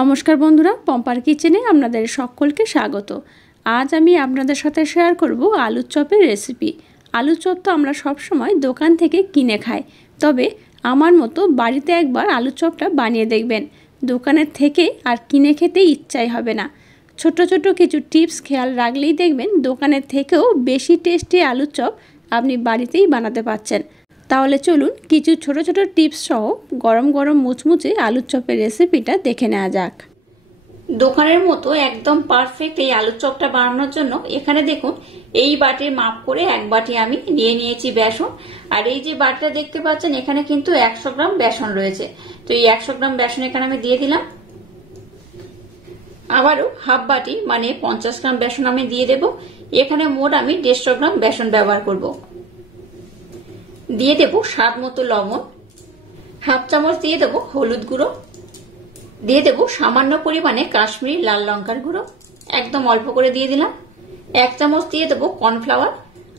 নমস্কার বন্ধুরা, পম্পার কিচেনে আপনাদের সকলকে স্বাগত। আজ আমি আপনাদের সাথে শেয়ার করব আলুর চপের রেসিপি। আলুর চপ তো আমরা সব সময় দোকান থেকে কিনে খাই, তবে আমার মতো বাড়িতে একবার আলুর চপটা বানিয়ে দেখবেন। দোকানের থেকে আর কিনে খেতে ইচ্ছাই হবে না। ছোট ছোট কিছু টিপস খেয়াল রাখলেই দেখবেন দোকানের থেকেও বেশি টেস্টি আলুর চপ আপনি বাড়িতেই বানাতে পারছেন। তাহলে চলুন কিছু ছোট ছোট টিপস সহ গরম গরম মুচমুচে আলুর চপের রেসিপিটা দেখে নেওয়া যাক। দোকানের মতো একদম পারফেক্ট এই আলুর চপটা বানানোর জন্য এখানে দেখুন এই বাটির মাপ করে এক বাটি আমি নিয়ে নিয়েছি বেসন। আর এই যে বাটিটা দেখতে পাচ্ছেন এখানে কিন্তু 100 গ্রাম বেসন রয়েছে। তো এই 100 গ্রাম বেসন এখানে আমি দিয়ে দিলাম। আবারও হাফ বাটি মানে 50 গ্রাম বেসন আমি দিয়ে দেব। এখানে মোট আমি 150 গ্রাম বেসন ব্যবহার করব। দিয়ে দেব স্বাদ মতো লবণ, হাফ চামচ দিয়ে দেব হলুদ গুঁড়ো, দিয়ে দেব সামান্য পরিমাণে কাশ্মীরি লাল লঙ্কার গুঁড়ো, একদম অল্প করে দিয়ে দিলাম। 1 চামচ দিয়ে দেব কর্নফ্লাওয়ার।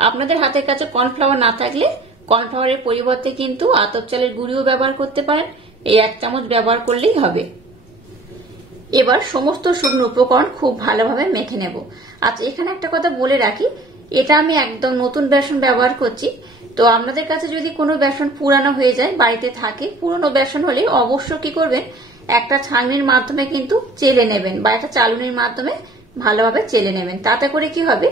আপনাদের হাতের কাছে কর্নফ্লাওয়ার না থাকলে কর্নফ্লাওয়ারের পরিবর্তে কিন্তু আতপ চালের গুঁড়িও ব্যবহার করতে পারেন। এই 1 চামচ ব্যবহার করলেই হবে। এবার সমস্ত শুকনো উপকরণ খুব ভালোভাবে মেখে নেব। আচ্ছা, এখানে একটা কথা বলে রাখি, এটা আমি একদম নতুন বেসন ব্যবহার করছি। তো আপনাদের কাছে যদি কোনো বেসন পুরানো হয়ে যায়, বাড়িতে থাকে পুরনো বেসন হলে অবশ্য কি করবেন, একটা ছাঁকনির মাধ্যমে কিন্তু চেলে নেবেন বা একটা চালুনির মাধ্যমে ভালোভাবে চেলে নেবেন। তাতে করে কি হবে,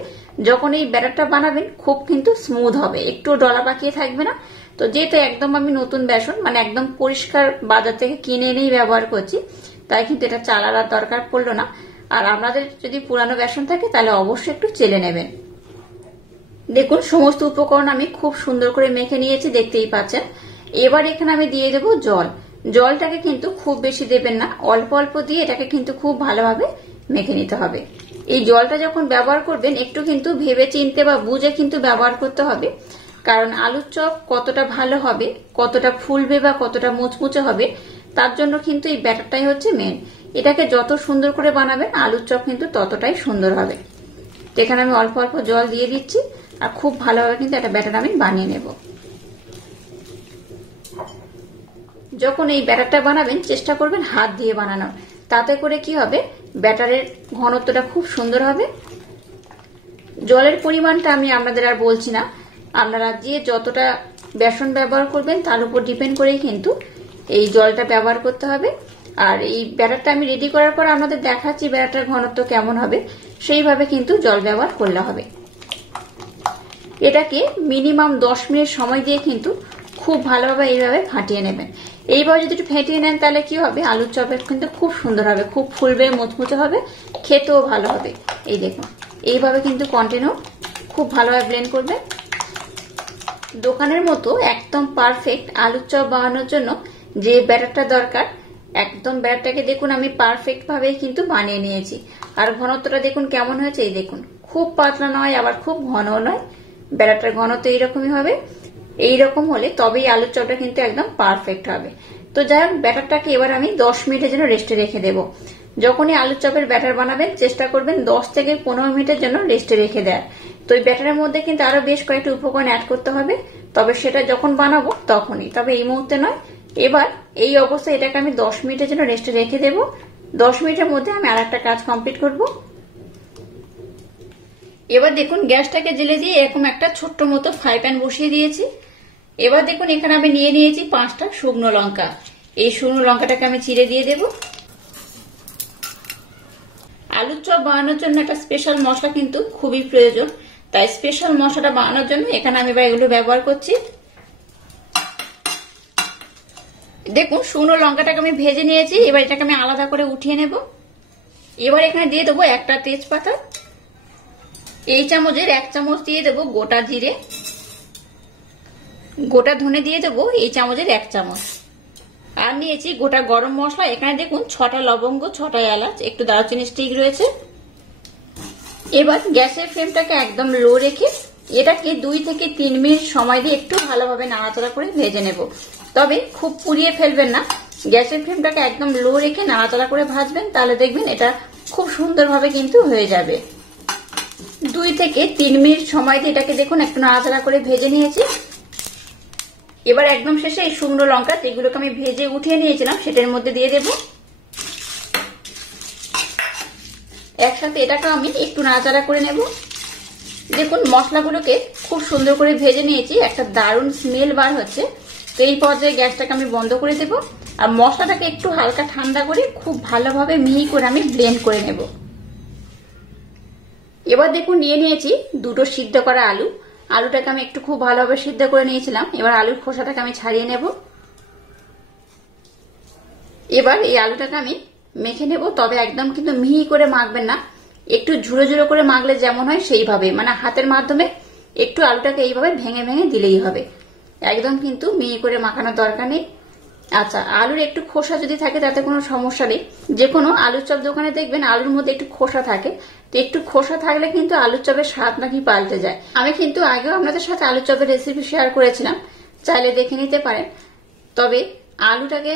যখন এই ব্যাটারটা বানাবেন খুব কিন্তু স্মুথ হবে, একটু ডলা পাকিয়ে থাকবে না। তো যেহেতু একদম আমি নতুন বেসন মানে একদম পরিষ্কার বাজার থেকে কিনে এনেই ব্যবহার করছি, তাই কিন্তু এটা চালার আর দরকার পড়লো না। আর আপনাদের যদি পুরানো বেসন থাকে তাহলে অবশ্যই একটু চেলে নেবেন। দেখুন সমস্ত উপকরণ আমি খুব সুন্দর করে মেখে নিয়েছি, দেখতেই পাচ্ছেন। এবার এখানে আমি দিয়ে দেব জল। জলটাকে কিন্তু খুব বেশি দেবেন না, অল্প অল্প দিয়ে এটাকে কিন্তু খুব ভালোভাবে মেখে নিতে হবে। এই জলটা যখন ব্যবহার করবেন একটু কিন্তু ভেবে চিনতে বা বুঝে কিন্তু ব্যবহার করতে হবে, কারণ আলুর চপ কতটা ভালো হবে, কতটা ফুলবে বা কতটা মুচমুচে হবে তার জন্য কিন্তু এই ব্যাটারটাই হচ্ছে মেন। এটাকে যত সুন্দর করে বানাবেন আলুর চপ কিন্তু ততটাই সুন্দর হবে। তো এখানে আমি অল্প অল্প জল দিয়ে দিচ্ছি আর খুব ভালোভাবে কিন্তু একটা ব্যাটার আমি বানিয়ে নেব। যখন এই ব্যাটারটা বানাবেন চেষ্টা করবেন হাত দিয়ে বানানোর, তাতে করে কি হবে, ব্যাটারের ঘনত্বটা খুব সুন্দর হবে। জলের পরিমাণটা আমি আপনাদের আর বলছি না, আপনারা যে যতটা বেসন ব্যবহার করবেন তার উপর ডিপেন্ড করেই কিন্তু এই জলটা ব্যবহার করতে হবে। আর এই ব্যাটারটা আমি রেডি করার পর আপনাদের দেখাচ্ছি ব্যাটারটার ঘনত্ব কেমন হবে, সেইভাবে কিন্তু জল ব্যবহার করলে হবে। এটাকে মিনিমাম 10 মিনিট সময় দিয়ে কিন্তু খুব ভালোভাবে এইভাবে ফাটিয়ে নেবেন। এইভাবে যদি একটু ফেটিয়ে নেন তাহলে কি হবে, আলুর চপের কিন্তু খুব সুন্দর হবে, খুব ফুলবে, মুচমুচে হবে, খেতেও ভালো হবে। এই দেখুন এইভাবে কিন্তু কন্টিনিউ খুব ভালোভাবে ব্লেন্ড করবে। দোকানের মতো একদম পারফেক্ট আলুর চপ বানানোর জন্য যে ব্যাটারটা দরকার, একদম ব্যাটারটাকে দেখুন আমি পারফেক্ট ভাবে কিন্তু বানিয়ে নিয়েছি। আর ঘনত্বটা দেখুন কেমন হয়েছে, এই দেখুন খুব পাতলা নয় আবার খুব ঘনও নয়, ব্যাটারটার ঘনত্ব এইরকমই হবে। এইরকম হলে তবেই আলুর চপটা কিন্তু একদম পারফেক্ট হবে। তো যাই হোক, ব্যাটারটাকে এবার আমি 10 মিনিটের জন্য রেস্টে রেখে দেব। যখনই আলুর চপের ব্যাটার বানাবেন চেষ্টা করবেন 10 থেকে 15 মিনিটের জন্য রেস্টে রেখে দেয়। তো এই ব্যাটারের মধ্যে কিন্তু আরো বেশ কয়েকটি উপকরণ অ্যাড করতে হবে, তবে সেটা যখন বানাবো তখনই, তবে এই মুহূর্তে নয়। এবার এই অবস্থায় এটাকে আমি 10 মিনিটের জন্য রেস্টে রেখে দেব। 10 মিনিটের মধ্যে আমি আর একটা কাজ কমপ্লিট করব। এবার দেখুন গ্যাসটাকে জ্বেলে দিয়ে এরকম একটা ছোট্ট মতো ফ্রাই প্যান বসিয়ে দিয়েছি। এবার দেখুন এখানে আমি নিয়ে নিয়েছি 5টা শুকনো লঙ্কা। এই শুকনো লঙ্কাটাকে আমি চিড়ে দিয়ে দেব। আলুর চপ বানানোর জন্য একটা স্পেশাল মশলা কিন্তু খুবই প্রয়োজন, তাই স্পেশাল মশলাটা বানানোর জন্য এখানে আমি এবার এগুলো ব্যবহার করছি। দেখুন শুকনো লঙ্কাটাকে আমি ভেজে নিয়েছি, এবার এটাকে আমি আলাদা করে উঠিয়ে নেব। এবার এখানে দিয়ে দেবো একটা তেজপাতা। এই চামচের 1 চামচ দিয়ে দেবো গোটা জিরে, গোটা ধনে দিয়ে দেবো এই চামচের 1 চামচ। আর নিয়েছি গোটা গরম মশলা, এখানে দেখুন 6টা লবঙ্গ, 6টা এলাচ, একটু দারুচিনি স্টিক রয়েছে। এবার গ্যাসের ফ্লেমটাকে একদম লো রেখে এটাকে 2 থেকে 3 মিনিট সময় দিয়ে একটু ভালোভাবে নাড়াচাড়া করে ভেজে নেব। তবে খুব পুড়িয়ে ফেলবেন না, গ্যাসের ফ্লেমটাকে একদম লো রেখে নাড়াচাড়া করে ভাজবেন, তাহলে দেখবেন এটা খুব সুন্দরভাবে কিন্তু হয়ে যাবে। 2 থেকে 3 মিনিট সময় দিয়ে এটাকে দেখুন একটু নাড়াচাড়া করে ভেজে নিয়েছি। এবার একদম শেষে এই শুকনো লঙ্কা যেগুলোকে আমি ভেজে উঠিয়ে নিয়েছিলাম সেটার মধ্যে দিয়ে দেব। একসাথে এটাকে আমি একটু নাড়াচাড়া করে নেব। দেখুন মশলাগুলোকে খুব সুন্দর করে ভেজে নিয়েছি, একটা দারুণ স্মেল বার হচ্ছে। তো এই পর্যায়ে গ্যাসটাকে আমি বন্ধ করে দেব আর মশলাটাকে একটু হালকা ঠান্ডা করে খুব ভালোভাবে মিহি করে আমি ব্লেন্ড করে নেব। এবার দেখুন নিয়ে নিয়েছি দুটো সিদ্ধ করা আলু। আলুটাকে আমি একটু খুব ভালোভাবে সিদ্ধ করে নিয়েছিলাম। এবার আলুর খোসাটাকে আমি ছাড়িয়ে নেব। এবার এই আলুটাকে আমি মেখে নেব, তবে একদম কিন্তু মিহি করে মাখবেন না, একটু ঝুড়ো ঝুড়ো করে মাখলে যেমন হয় সেইভাবে, মানে হাতের মাধ্যমে একটু আলুটাকে এইভাবে ভেঙে ভেঙে দিলেই হবে, একদম কিন্তু মিহি করে মাখানোর দরকার নেই। আচ্ছা, আলুর একটু খোসা যদি থাকে তাতে কোনো সমস্যা নেই। যে কোনো আলুর চপ দোকানে দেখবেন আলুর মধ্যে একটু খোসা থাকে, তো একটু খোসা থাকলে কিন্তু আলুর চপের স্বাদ নাকি পাল্টে যায়। আমি কিন্তু আগেও আপনাদের সাথে আলুর চপের রেসিপি শেয়ার করেছিলাম, চাইলে দেখে নিতে পারেন। তবে আলুটাকে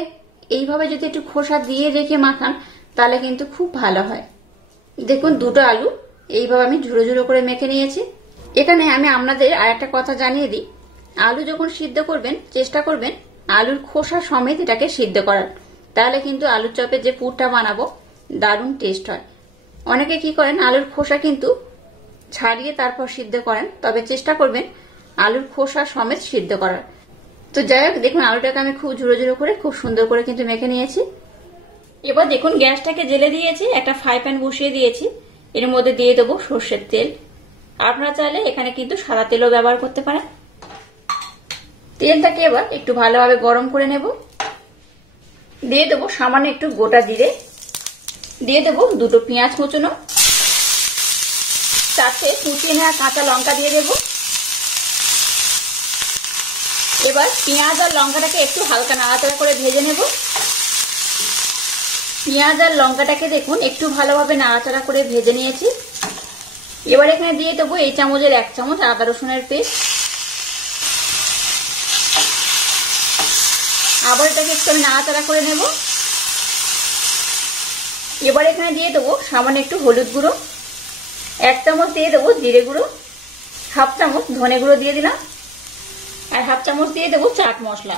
এইভাবে যদি একটু খোসা দিয়ে রেখে মাখান তাহলে কিন্তু খুব ভালো হয়। দেখুন দুটো আলু এইভাবে আমি ঝুড়ো ঝুড়ো করে মেখে নিয়েছি। এখানে আমি আপনাদের আর একটা কথা জানিয়ে দিই, আলু যখন সিদ্ধ করবেন চেষ্টা করবেন আলুর খোসা সমেত এটাকে সিদ্ধ করার, তাহলে কিন্তু আলুর চপের যে পুরটা বানাবো দারুণ টেস্ট হয়। অনেকে কি করেন আলুর খোসা কিন্তু ছাড়িয়ে তারপর সিদ্ধ করেন, তবে চেষ্টা করবেন আলুর খোসা সমেত সিদ্ধ করার। তো যাই হোক, দেখুন আলুটাকে আমি খুব ঝুড়ো ঝুড়ো করে খুব সুন্দর করে কিন্তু মেখে নিয়েছি। এবার দেখুন গ্যাসটাকে জেলে দিয়েছি, একটা ফ্রাই প্যান বসিয়ে দিয়েছি, এর মধ্যে দিয়ে দেবো সর্ষের তেল। আপনারা চাইলে এখানে কিন্তু সাদা তেলও ব্যবহার করতে পারেন। তেলটাকে এবার একটু ভালোভাবে গরম করে নেব। দিয়ে দেবো সামান্য একটু গোটা জিরে, দিয়ে দেবো দুটো পেঁয়াজ কুচনো, চারটে কুচিয়ে নেওয়া কাঁচা লঙ্কা দিয়ে দেব। এবার পেঁয়াজ আর লঙ্কাটাকে একটু হালকা নাড়াচাড়া করে ভেজে নেব। পেঁয়াজ আর লঙ্কাটাকে দেখুন একটু ভালোভাবে নাড়াচাড়া করে ভেজে নিয়েছি। এবার এখানে দিয়ে দেবো এই চামচের 1 চামচ আদা রসুনের পেস্ট। আবার এটাকে একটু আমি নাড়াচাড়া করে নেব। এবার এখানে দিয়ে দেবো সামান্য একটু হলুদ গুঁড়ো, 1 চামচ দিয়ে দেবো জিরে গুঁড়ো, 1/2 চামচ ধনে গুঁড়ো দিয়ে দিলাম, আর 1/2 চামচ দিয়ে দেবো চাট মশলা।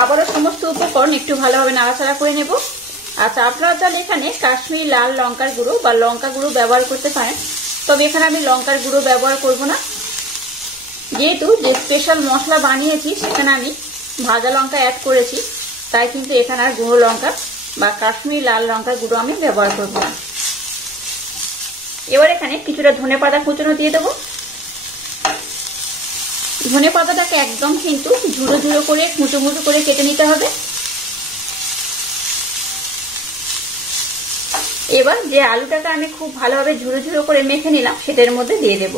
আবারও সমস্ত উপকরণ একটু ভালোভাবে নাড়াচাড়া করে নেব। আচ্ছা, আপনারা চাইলে এখানে কাশ্মীরি লাল লঙ্কার গুঁড়ো বা লঙ্কা গুঁড়ো ব্যবহার করতে পারেন, তবে এখানে আমি লঙ্কার গুঁড়ো ব্যবহার করব না। যেহেতু যে স্পেশাল মশলা বানিয়েছি সেখানে আমি ভাজা লঙ্কা অ্যাড করেছি, তাই কিন্তু এখানে আর গুঁড়ো লঙ্কা বা কাশ্মীরি লাল লঙ্কার গুঁড়ো আমি ব্যবহার করব না। এবার এখানে কিছুটা ধনেপাতা কুচনো দিয়ে দেবো। ধনেপাতাটাকে একদম কিন্তু ঝুড়ো ঝুড়ো করে মুচো মুচো করে কেটে নিতে হবে। এবার যে আলুটাকে আমি খুব ভালোভাবে ঝুড়ো ঝুড়ো করে মেখে নিলাম সেটার মধ্যে দিয়ে দেব।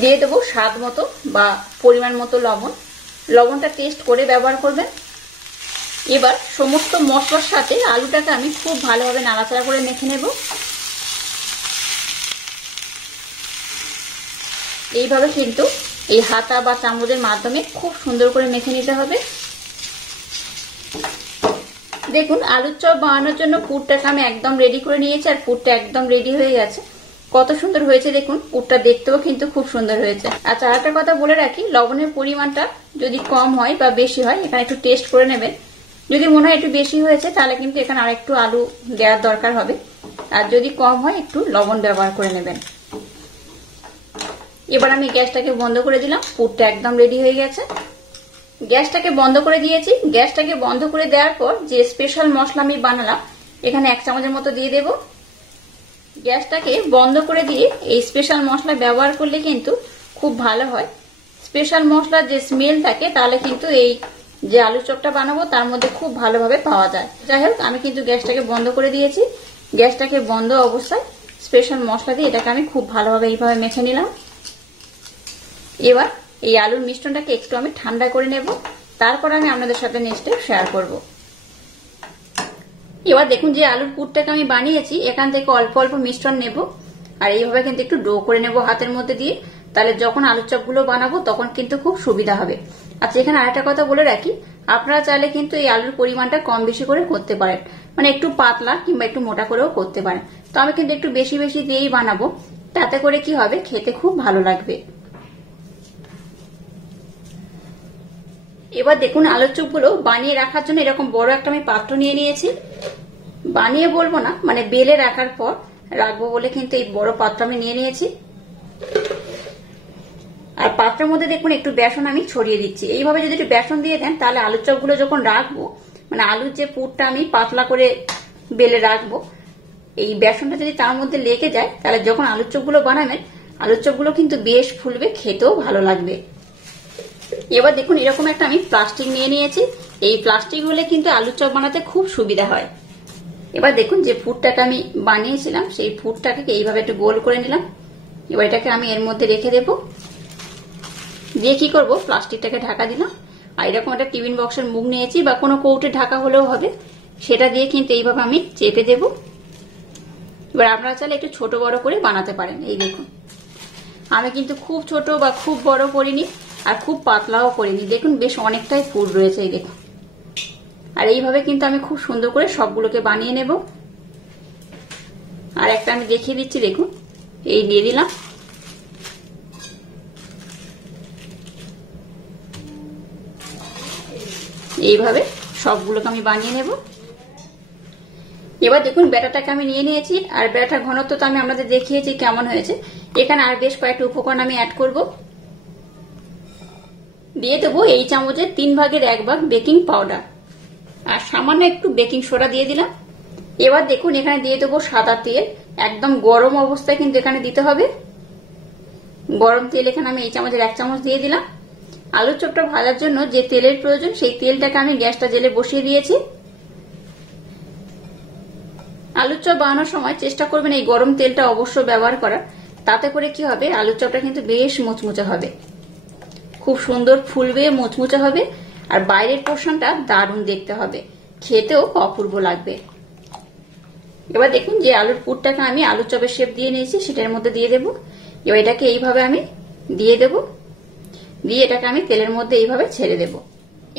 দিয়ে দেবো স্বাদ মতো বা পরিমাণ মতো লবণ। লবণটা টেস্ট করে ব্যবহার করবেন। এবার সমস্ত মশলার সাথে আলুটাকে আমি খুব ভালোভাবে নাড়াচাড়া করে মেখে নেব। এইভাবে কিন্তু এই হাতা বা চামচের মাধ্যমে খুব সুন্দর করে মেখে নিতে হবে। দেখুন আলুর চপ বানানোর জন্য পুরটাকে আমি একদম রেডি করে নিয়েছি, আর পুরটা একদম রেডি হয়ে গেছে। কত সুন্দর হয়েছে দেখুন, পুরটা দেখতেও কিন্তু খুব সুন্দর হয়েছে। আচ্ছা, আরেকটা কথা বলে রাখি, লবণের পরিমাণটা যদি কম হয় বা বেশি হয় এখানে একটু টেস্ট করে নেবেন। যদি মনে হয় একটু বেশি হয়েছে তাহলে কিন্তু এখানে আরেকটু আলু দেওয়ার দরকার হবে, আর যদি কম হয় একটু লবণ ব্যবহার করে নেবেন। এবার আমি গ্যাসটাকে বন্ধ করে দিলাম, পুরটা একদম রেডি হয়ে গেছে। গ্যাসটাকে বন্ধ করে দিয়েছি। গ্যাসটাকে বন্ধ করে দেওয়ার পর যে স্পেশাল মশলা আমি বানালাম এখানে 1 চামচের মতো দিয়ে দেব। গ্যাসটাকে বন্ধ করে দিয়ে এই স্পেশাল মশলা ব্যবহার করলে কিন্তু খুব ভালো হয়। স্পেশাল মশলার যে স্মেল থাকে তাহলে কিন্তু এই যে আলু চপটা বানাবো তার মধ্যে খুব ভালোভাবে পাওয়া যায়। যাই হোক, আমি কিন্তু গ্যাসটাকে বন্ধ করে দিয়েছি। গ্যাসটাকে বন্ধ অবস্থায় স্পেশাল মশলা দিয়ে এটাকে আমি খুব ভালোভাবে এইভাবে মেখে নিলাম। এবার এই আলুর মিশ্রণটাকে একটু আমি ঠান্ডা করে নেব, তারপর আমি আপনাদের সাথে নেক্সটে শেয়ার করব। এবার দেখুন যে আলুর পুরটাকে আমি বানিয়েছি এখান থেকে অল্প অল্প মিশ্রণ নেব, আর এইভাবে কিন্তু একটু ডো করে নেব হাতের মধ্যে দিয়ে, তাহলে যখন আলুর চপগুলো বানাবো তখন কিন্তু খুব সুবিধা হবে। আচ্ছা, এখানে আরেকটা কথা বলে রাখি, আপনারা চাইলে কিন্তু এই আলুর পরিমাণটা কম বেশি করে করতে পারেন, মানে একটু পাতলা কিংবা একটু মোটা করেও করতে পারেন। তো আমি কিন্তু একটু বেশি বেশি দিয়েই বানাবো, তাতে করে কি হবে, খেতে খুব ভালো লাগবে। এবার দেখুন আলুর চপগুলো বানিয়ে রাখার জন্য এরকম বড় একটা আমি পাত্র নিয়ে নিয়েছি। বানিয়ে বলবো না, মানে বেলে রাখার পর রাখবো বলে কিন্তু এই বড় পাত্র আমি নিয়ে নিয়েছি। আর পাত্রের মধ্যে দেখুন একটু বেসন আমি ছড়িয়ে দিচ্ছি। এইভাবে যদি একটু বেসন দিয়ে দেন তাহলে আলুর চপগুলো যখন রাখবো, মানে আলুর যে পুরটা আমি পাতলা করে বেলে রাখবো, এই বেসনটা যদি তার মধ্যে লেগে যায় তাহলে যখন আলুর চপগুলো বানাবেন আলুর চপগুলো কিন্তু বেশ ফুলবে, খেতেও ভালো লাগবে। এবার দেখুন এরকম একটা আমি প্লাস্টিক নিয়ে নিয়েছি। এই প্লাস্টিক হলে কিন্তু আলুর চপ বানাতে খুব সুবিধা হয়। এবার দেখুন যে পুরটাকে আমি বানিয়েছিলাম সেই পুরটাকে এইভাবে একটু গোল করে নিলাম। এবার এটাকে আমি এর মধ্যে রেখে দেবো। দিয়ে কি করবো, প্লাস্টিকটাকে ঢাকা দিলাম। আর এরকম একটা টিফিন বক্সের মুখ নিয়েছি বা কোনো কৌটে ঢাকা হলেও হবে, সেটা দিয়ে কিন্তু এইভাবে আমি চেপে দেব। এবার আপনারা চাইলে একটু ছোট বড় করে বানাতে পারেন। এই দেখুন আমি কিন্তু খুব ছোট বা খুব বড় করিনি আর খুব পাতলাও করিনি। দেখুন বেশ অনেকটাই পুর রয়েছে, এই দেখুন। আর এইভাবে কিন্তু আমি খুব সুন্দর করে সবগুলোকে বানিয়ে নেব। আর একটা আমি দেখিয়ে দিচ্ছি, দেখুন এই দিয়ে দিলাম। এইভাবে সবগুলোকে আমি বানিয়ে নেব। এবার দেখুন ব্যাটারটাকে আমি নিয়ে নিয়েছি। আর ব্যাটার ঘনত্ব তো আমি আপনাদের দেখিয়েছি কেমন হয়েছে। এখানে আর বেশ কয়েকটা উপকরণ আমি অ্যাড করব। দিয়ে দেবো এই চামচের 3/1 বেকিং পাউডার আর সামান্য একটু বেকিং সোডা দিয়ে দিলাম। এবার দেখুন এখানে দিয়ে দেবো সাদা তেল। একদম গরম অবস্থায় কিন্তু এখানে দিতে হবে। গরম তেল এখানে আমি এই চামচের 1 চামচ দিয়ে দিলাম। আলুর চপটা ভাজার জন্য যে তেলের প্রয়োজন সেই তেলটাকে আমি গ্যাসটা জেলে বসিয়ে দিয়েছি। আলুর চপ বানানোর সময় চেষ্টা করবেন এই গরম তেলটা অবশ্য ব্যবহার করার। তাতে করে কি হবে, আলুর চপটা কিন্তু বেশ মুচমুচে হবে, খুব সুন্দর ফুলবে, মুচমুচে হবে। আর বাইরের পোর্শনটা দারুণ দেখতে হবে, খেতেও অপূর্ব লাগবে। এবার দেখুন যে আলুর পুরটাকে আমি আলুর চপের শেপ দিয়ে নিয়েছি, সেটার মধ্যে দিয়ে দেবো। এবার এটাকে এইভাবে আমি দিয়ে দেবো। দিয়ে এটাকে আমি তেলের মধ্যে এইভাবে ছেড়ে দেব।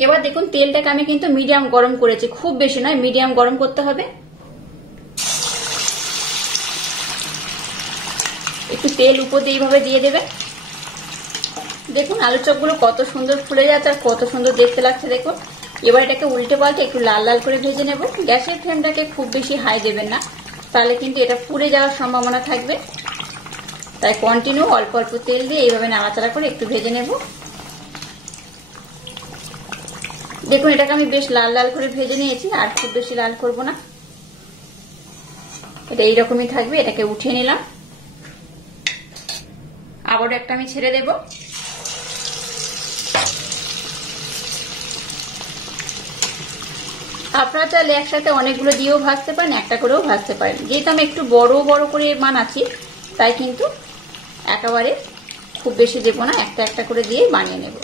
এবার দেখুন তেলটাকে আমি কিন্তু মিডিয়াম গরম করেছি, খুব বেশি নয়, মিডিয়াম গরম করতে হবে। একটু তেল উপর দিয়ে এইভাবে দিয়ে দেবে। দেখুন আলুর চপগুলো কত সুন্দর ফুলে যাচ্ছে আর কত সুন্দর দেখতে লাগছে দেখুন। এবার এটাকে উল্টে পাল্টে একটু লাল লাল করে ভেজে নেব। গ্যাসের ফ্লেমটাকে খুব বেশি হাই দেবেন না, তাহলে কিন্তু এটা পুড়ে যাওয়ার সম্ভাবনা থাকবে। তাই কন্টিনিউ অল্প অল্প তেল দিয়ে এইভাবে নাড়াচাড়া করে একটু ভেজে নেব। দেখুন এটাকে আমি বেশ লাল লাল করে ভেজে নিয়েছি, আর খুব বেশি লাল করব না, এটা এইরকমই থাকবে। এটাকে উঠিয়ে নিলাম। আবারও একটা আমি ছেড়ে দেব। আপনারা চাইলে একসাথে অনেকগুলো দিয়েও ভাজতে পারেন, একটা করেও ভাজতে পারেন। যেহেতু আমি একটু বড় বড় করে বানাচ্ছি তাই কিন্তু একেবারে খুব বেশি দেবো না, একটা একটা করে দিয়ে বানিয়ে নেব।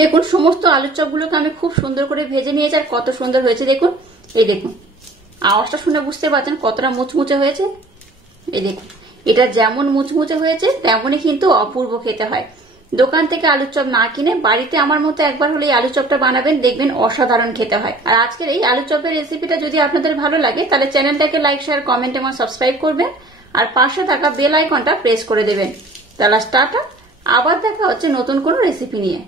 দেখুন সমস্ত আলুর চপগুলোকে আমি খুব সুন্দর করে ভেজে নিয়েছি আর কত সুন্দর হয়েছে দেখুন। এই দেখুন আওয়াজটা শুনে বুঝতে পারছেন কতটা মুচমুচে হয়েছে। এই দেখুন এটা যেমন মুচমুচে হয়েছে তেমনই কিন্তু অপূর্ব খেতে হয়। দোকান থেকে আলুর চপ না কিনে বাড়িতে আমার মতো একবার হলে এই আলু চপটা বানাবেন, দেখবেন অসাধারণ খেতে হয়। আর আজকের এই আলু চপের রেসিপিটা যদি আপনাদের ভালো লাগে তাহলে চ্যানেলটাকে লাইক, শেয়ার, কমেন্ট এবং সাবস্ক্রাইব করবেন আর পাশে থাকা বেল আইকনটা প্রেস করে দেবেন। তাহলে টাটা, আবার দেখা হচ্ছে নতুন কোনো রেসিপি নিয়ে।